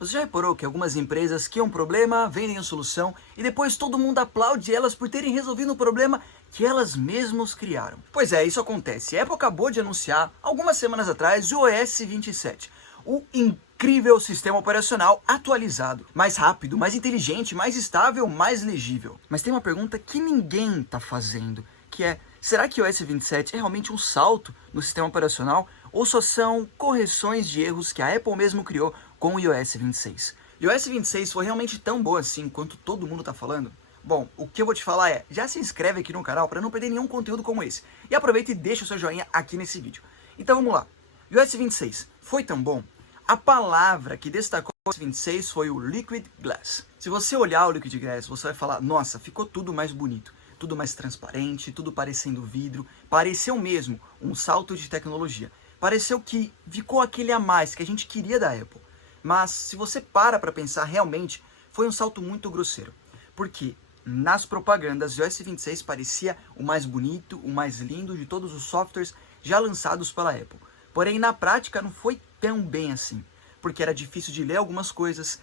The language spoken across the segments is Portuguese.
Você já reparou que algumas empresas criam um problema, vendem a solução e depois todo mundo aplaude elas por terem resolvido um problema que elas mesmas criaram? Pois é, isso acontece. A Apple acabou de anunciar, algumas semanas atrás, o OS 27, o incrível sistema operacional atualizado, mais rápido, mais inteligente, mais estável, mais legível. Mas tem uma pergunta que ninguém está fazendo, que é: será que o OS 27 é realmente um salto no sistema operacional ou só são correções de erros que a Apple mesmo criou com o iOS 26? E o iOS 26 foi realmente tão bom assim quanto todo mundo está falando? Bom, o que eu vou te falar é, já se inscreve aqui no canal para não perder nenhum conteúdo como esse. E aproveita e deixa o seu joinha aqui nesse vídeo. Então vamos lá. O iOS 26 foi tão bom? A palavra que destacou o iOS 26 foi o Liquid Glass. Se você olhar o Liquid Glass, você vai falar: nossa, ficou tudo mais bonito, tudo mais transparente, tudo parecendo vidro. Pareceu mesmo um salto de tecnologia. Pareceu que ficou aquele a mais que a gente queria da Apple. Mas se você para pensar, realmente foi um salto muito grosseiro. Porque nas propagandas, o iOS 26 parecia o mais bonito, o mais lindo de todos os softwares já lançados pela Apple. Porém, na prática não foi tão bem assim. Porque era difícil de ler algumas coisas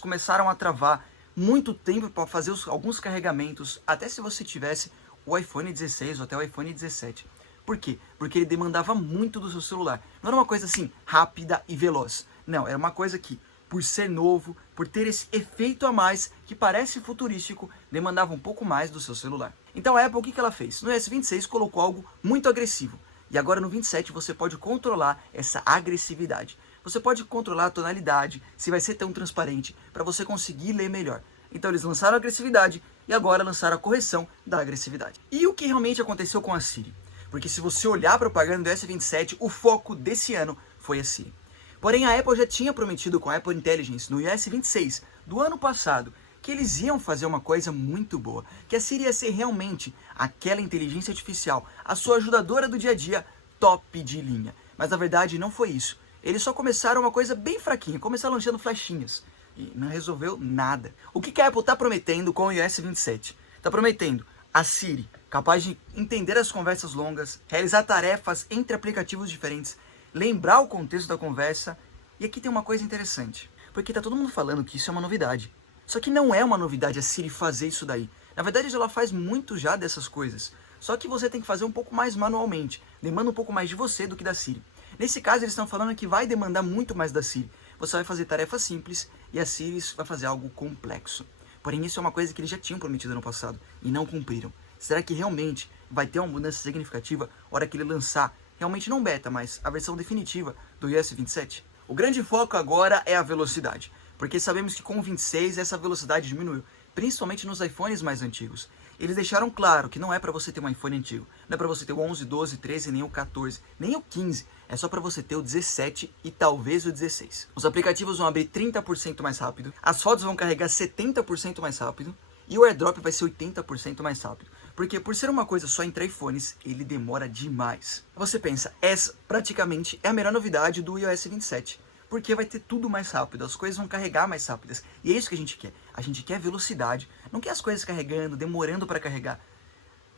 começaram a travar, muito tempo para fazer alguns carregamentos, até se você tivesse o iPhone 16 ou até o iPhone 17. Por quê? Porque ele demandava muito do seu celular. Não era uma coisa assim, rápida e veloz. Não, era uma coisa que, por ser novo, por ter esse efeito a mais, que parece futurístico, demandava um pouco mais do seu celular. Então a Apple, o que ela fez? No iOS 26 colocou algo muito agressivo. E agora no 27 você pode controlar essa agressividade. Você pode controlar a tonalidade, se vai ser tão transparente, para você conseguir ler melhor. Então eles lançaram a agressividade e agora lançaram a correção da agressividade. E o que realmente aconteceu com a Siri? Porque se você olhar a propaganda do iOS 27, o foco desse ano foi a Siri. Porém, a Apple já tinha prometido com a Apple Intelligence no iOS 26 do ano passado que eles iam fazer uma coisa muito boa, que a Siri ia ser realmente aquela inteligência artificial, a sua ajudadora do dia a dia, top de linha. Mas na verdade não foi isso. Eles só começaram uma coisa bem fraquinha, começaram lançando flechinhas e não resolveu nada. O que a Apple está prometendo com o iOS 27? Está prometendo a Siri capaz de entender as conversas longas, realizar tarefas entre aplicativos diferentes, lembrar o contexto da conversa. E aqui tem uma coisa interessante, porque tá todo mundo falando que isso é uma novidade. Só que não é uma novidade a Siri fazer isso daí. Na verdade, ela faz muito já dessas coisas. Só que você tem que fazer um pouco mais manualmente. Demanda um pouco mais de você do que da Siri. Nesse caso, eles estão falando que vai demandar muito mais da Siri. Você vai fazer tarefas simples e a Siri vai fazer algo complexo. Porém, isso é uma coisa que eles já tinham prometido no passado e não cumpriram. Será que realmente vai ter uma mudança significativa na hora que ele lançar, realmente não beta, mas a versão definitiva do iOS 27? O grande foco agora é a velocidade, porque sabemos que com o 26 essa velocidade diminuiu, principalmente nos iPhones mais antigos. Eles deixaram claro que não é para você ter um iPhone antigo, não é para você ter o 11, 12, 13, nem o 14, nem o 15, é só para você ter o 17 e talvez o 16. Os aplicativos vão abrir 30% mais rápido, as fotos vão carregar 70% mais rápido e o AirDrop vai ser 80% mais rápido. Porque por ser uma coisa só entre iPhones, ele demora demais. Você pensa, essa praticamente é a melhor novidade do iOS 27. Porque vai ter tudo mais rápido, as coisas vão carregar mais rápidas. E é isso que a gente quer. A gente quer velocidade, não quer as coisas carregando, demorando para carregar.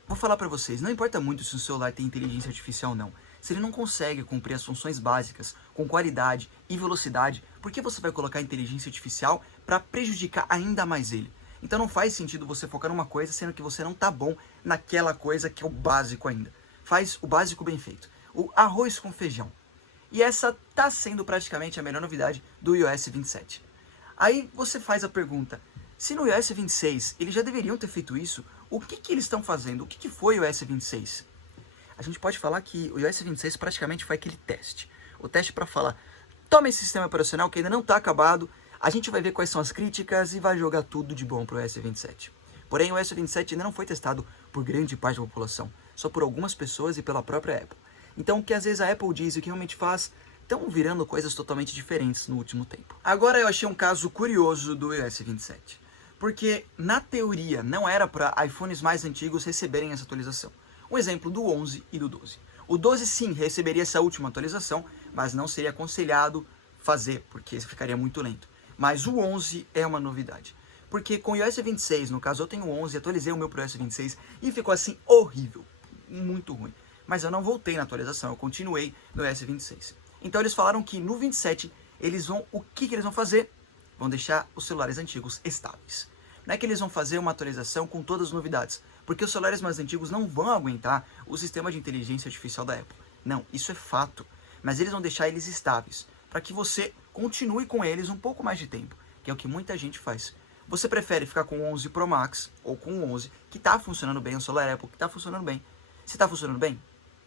Vou falar para vocês, não importa muito se o celular tem inteligência artificial ou não. Se ele não consegue cumprir as funções básicas com qualidade e velocidade, por que você vai colocar inteligência artificial para prejudicar ainda mais ele? Então não faz sentido você focar numa coisa sendo que você não tá bom naquela coisa que é o básico ainda. Faz o básico bem feito. O arroz com feijão. E essa tá sendo praticamente a melhor novidade do iOS 27. Aí você faz a pergunta, se no iOS 26 eles já deveriam ter feito isso, o que eles estão fazendo? O que foi o iOS 26? A gente pode falar que o iOS 26 praticamente foi aquele teste. O teste para falar, toma esse sistema operacional que ainda não está acabado, a gente vai ver quais são as críticas e vai jogar tudo de bom para o iOS 27. Porém, o iOS 27 ainda não foi testado por grande parte da população, só por algumas pessoas e pela própria Apple. Então, o que às vezes a Apple diz e o que realmente faz, estão virando coisas totalmente diferentes no último tempo. Agora eu achei um caso curioso do iOS 27, porque na teoria não era para iPhones mais antigos receberem essa atualização. Um exemplo do 11 e do 12. O 12 sim receberia essa última atualização, mas não seria aconselhado fazer, porque ficaria muito lento. Mas o 11 é uma novidade. Porque com o iOS 26, no caso eu tenho o 11, atualizei o meu pro iOS 26 e ficou assim horrível, muito ruim. Mas eu não voltei na atualização, eu continuei no iOS 26. Então eles falaram que no 27 o que eles vão fazer? Vão deixar os celulares antigos estáveis. Não é que eles vão fazer uma atualização com todas as novidades, porque os celulares mais antigos não vão aguentar o sistema de inteligência artificial da Apple. Não, isso é fato. Mas eles vão deixar eles estáveis, para que você continue com eles um pouco mais de tempo, que é o que muita gente faz. Você prefere ficar com o 11 Pro Max ou com o 11 que está funcionando bem, o celular Apple que está funcionando bem. Se está funcionando bem,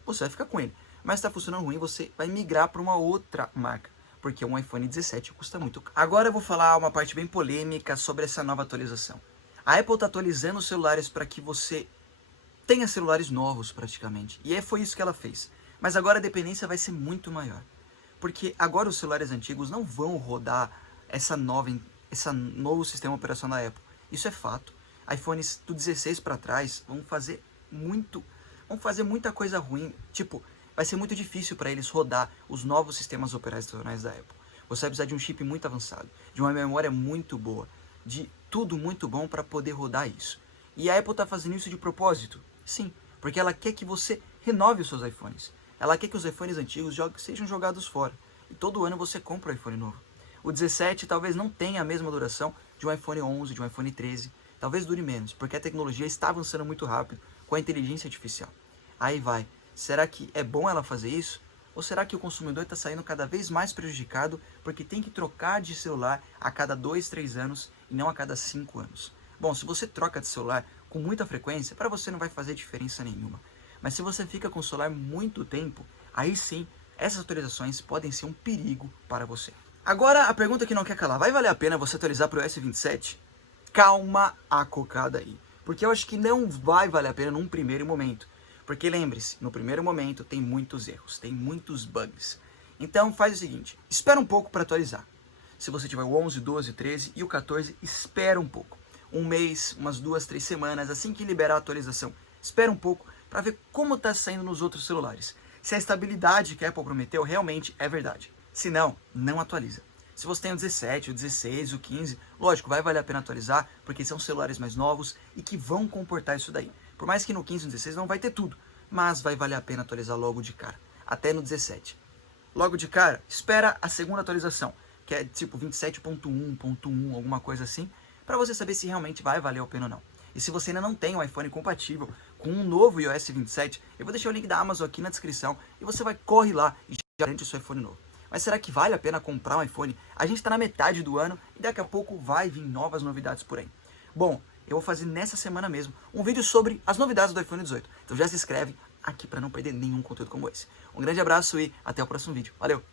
você vai ficar com ele. Mas se está funcionando ruim, você vai migrar para uma outra marca, porque um iPhone 17 custa muito caro. Agora eu vou falar uma parte bem polêmica sobre essa nova atualização. A Apple está atualizando os celulares para que você tenha celulares novos praticamente. E foi isso que ela fez. Mas agora a dependência vai ser muito maior. Porque agora os celulares antigos não vão rodar esse novo sistema operacional da Apple. Isso é fato. iPhones do 16 para trás vão fazer muita coisa ruim. Tipo, vai ser muito difícil para eles rodar os novos sistemas operacionais da Apple. Você vai precisar de um chip muito avançado, de uma memória muito boa, de tudo muito bom para poder rodar isso. E a Apple está fazendo isso de propósito? Sim, porque ela quer que você renove os seus iPhones. Ela quer que os iPhones antigos sejam jogados fora. E todo ano você compra um iPhone novo. O 17 talvez não tenha a mesma duração de um iPhone 11, de um iPhone 13. Talvez dure menos, porque a tecnologia está avançando muito rápido com a inteligência artificial. Aí vai. Será que é bom ela fazer isso? Ou será que o consumidor está saindo cada vez mais prejudicado porque tem que trocar de celular a cada 2, 3 anos e não a cada 5 anos? Bom, se você troca de celular com muita frequência, para você não vai fazer diferença nenhuma. Mas se você fica com o celular muito tempo, aí sim, essas atualizações podem ser um perigo para você. Agora, a pergunta que não quer calar, vai valer a pena você atualizar para o iOS 27? Calma a cocada aí, porque eu acho que não vai valer a pena num primeiro momento. Porque lembre-se, no primeiro momento tem muitos erros, tem muitos bugs. Então faz o seguinte, espera um pouco para atualizar. Se você tiver o 11, 12, 13 e o 14, espera um pouco. Um mês, umas 2, 3 semanas, assim que liberar a atualização, espera um pouco para ver como está saindo nos outros celulares. Se a estabilidade que a Apple prometeu realmente é verdade. Se não, não atualiza. Se você tem o 17, o 16, o 15, lógico, vai valer a pena atualizar, porque são celulares mais novos e que vão comportar isso daí. Por mais que no 15 e no 16 não vai ter tudo, mas vai valer a pena atualizar logo de cara, até no 17. Logo de cara, espera a segunda atualização, que é tipo 27.1.1, alguma coisa assim, para você saber se realmente vai valer a pena ou não. E se você ainda não tem um iPhone compatível com um novo iOS 27, eu vou deixar o link da Amazon aqui na descrição e você corre lá e já garante o seu iPhone novo. Mas será que vale a pena comprar um iPhone? A gente está na metade do ano e daqui a pouco vai vir novas novidades por aí. Bom, eu vou fazer nessa semana mesmo um vídeo sobre as novidades do iPhone 18. Então já se inscreve aqui para não perder nenhum conteúdo como esse. Um grande abraço e até o próximo vídeo. Valeu!